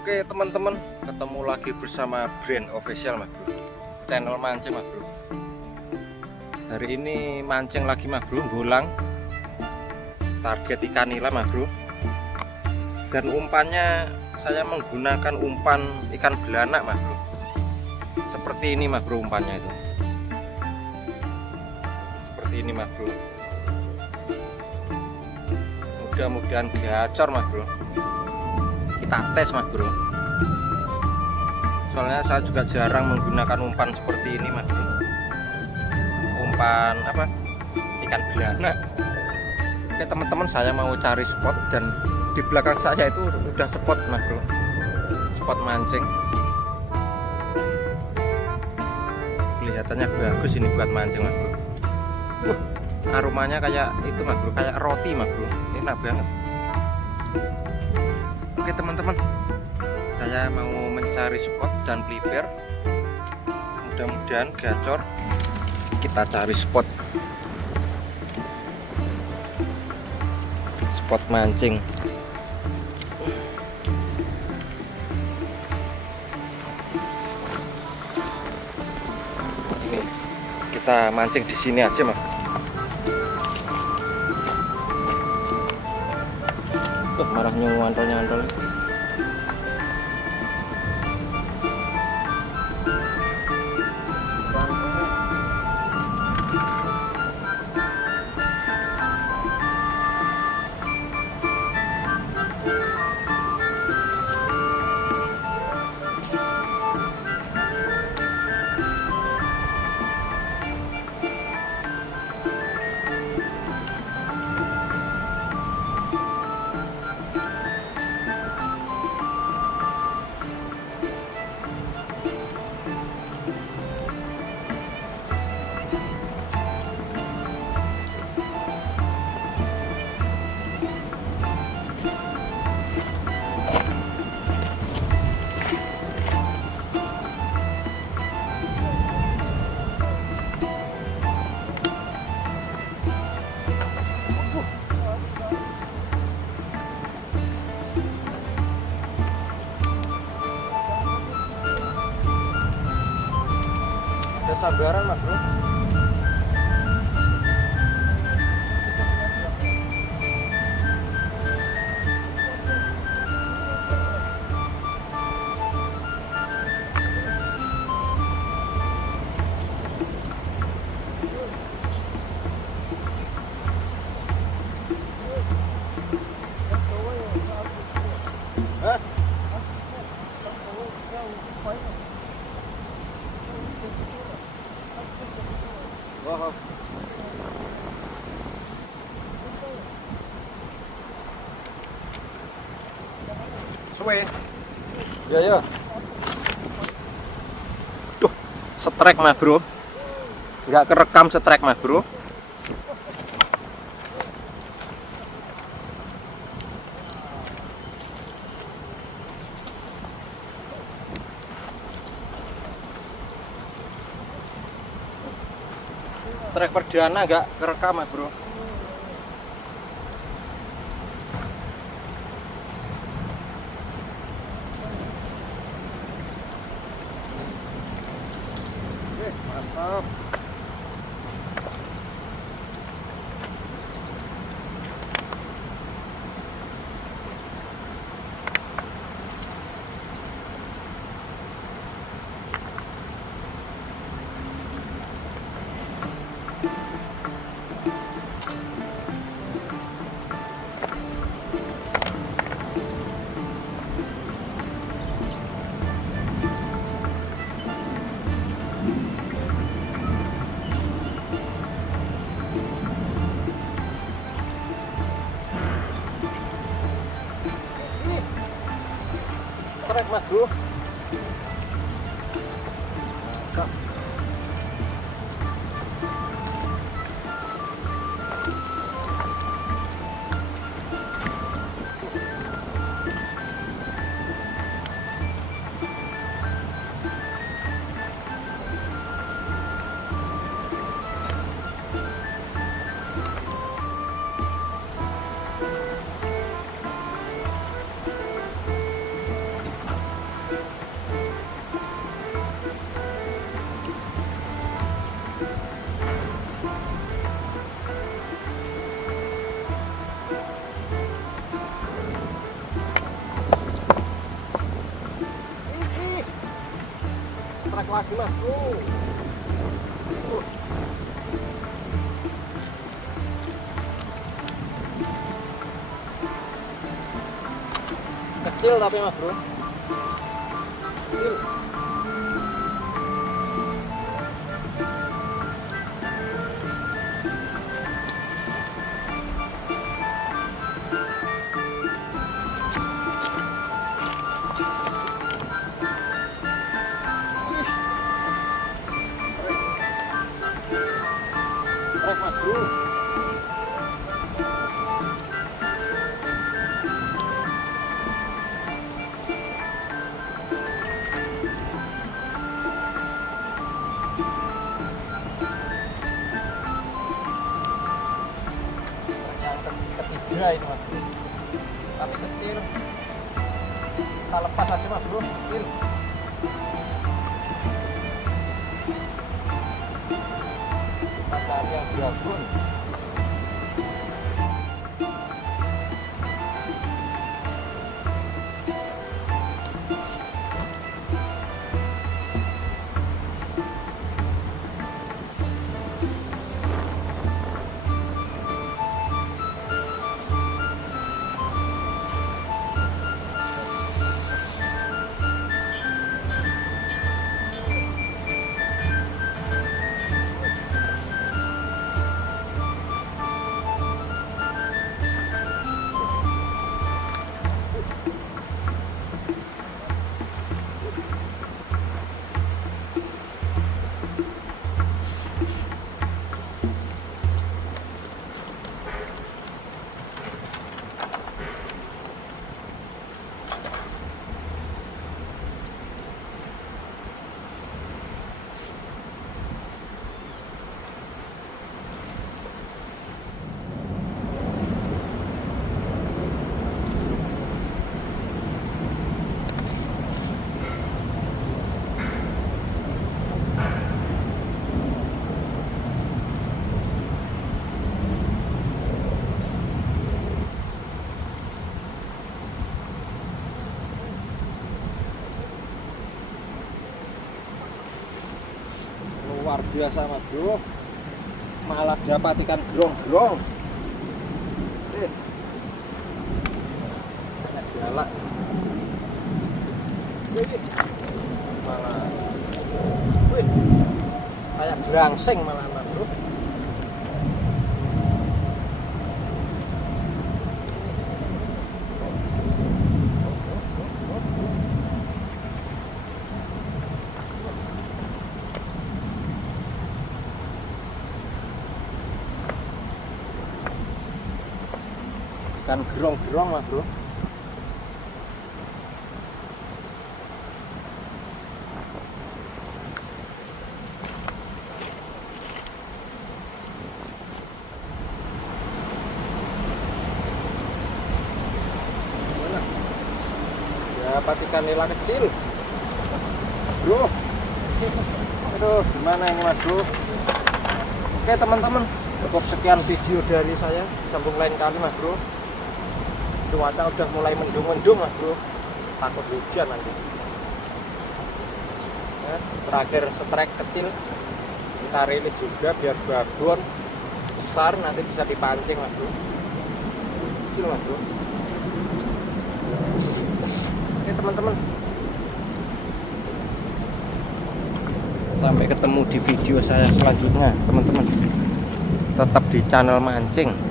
Oke teman-teman, ketemu lagi bersama Brand Official Mas Bro, channel mancing Mas Bro. Hari ini mancing lagi Mas Bro, bolang target ikan nila Mas Bro. Dan umpannya saya menggunakan umpan ikan belanak Mas Bro. Seperti ini Mas Bro umpannya itu. Seperti ini Mas Bro. Mudah-mudahan gacor Mas Bro. Kita tes Mas Bro, soalnya saya juga jarang menggunakan umpan seperti ini Mas Bro. Umpan apa, ikan belanak. Oke teman-teman, saya mau cari spot dan di belakang saya itu udah spot Mas Bro, spot mancing. Kelihatannya bagus ini buat mancing Mas Bro. Aromanya kayak itu Mas Bro, kayak roti Mas Bro, enak banget. Oke teman-teman, saya mau mencari spot dan pelipir, mudah-mudahan gacor. Kita cari spot mancing. Ini kita mancing di sini aja Mas. Marah nyantol-nyantol. Sabaran Mas Bro. Wow. Suwe. Ya. Duh, setrek Mas Bro. Nggak kerekam setrek Mas Bro. Trek perdana nggak kerekam Mas Bro. Mantap. Trek Mas Bro. lagi mas bro. Kecil tapi mas bro, kecil. Mas bro, ketiga ini mas bro, tapi kecil. Kita lepas aja mas bro, kecil. Kita cari yang dragon. Luar biasa mas bro, malah dapat ikan gerong-gerong. Banyak galak. Malah kayak gerangsing malah mas bro. Ikan gerong-gerong mas bro. Dapat ikan nila kecil bro. Aduh gimana ini mas bro. Oke teman-teman, cukup sekian video dari saya. Sambung lain kali mas bro. Cuaca udah mulai mendung-mendung mas bro, takut hujan nanti. Ya, terakhir strike kecil kita rilis juga biar babon besar nanti bisa dipancing mas bro. Kecil mas bro. Oke teman-teman, sampai ketemu di video saya selanjutnya teman-teman. Tetap di channel mancing.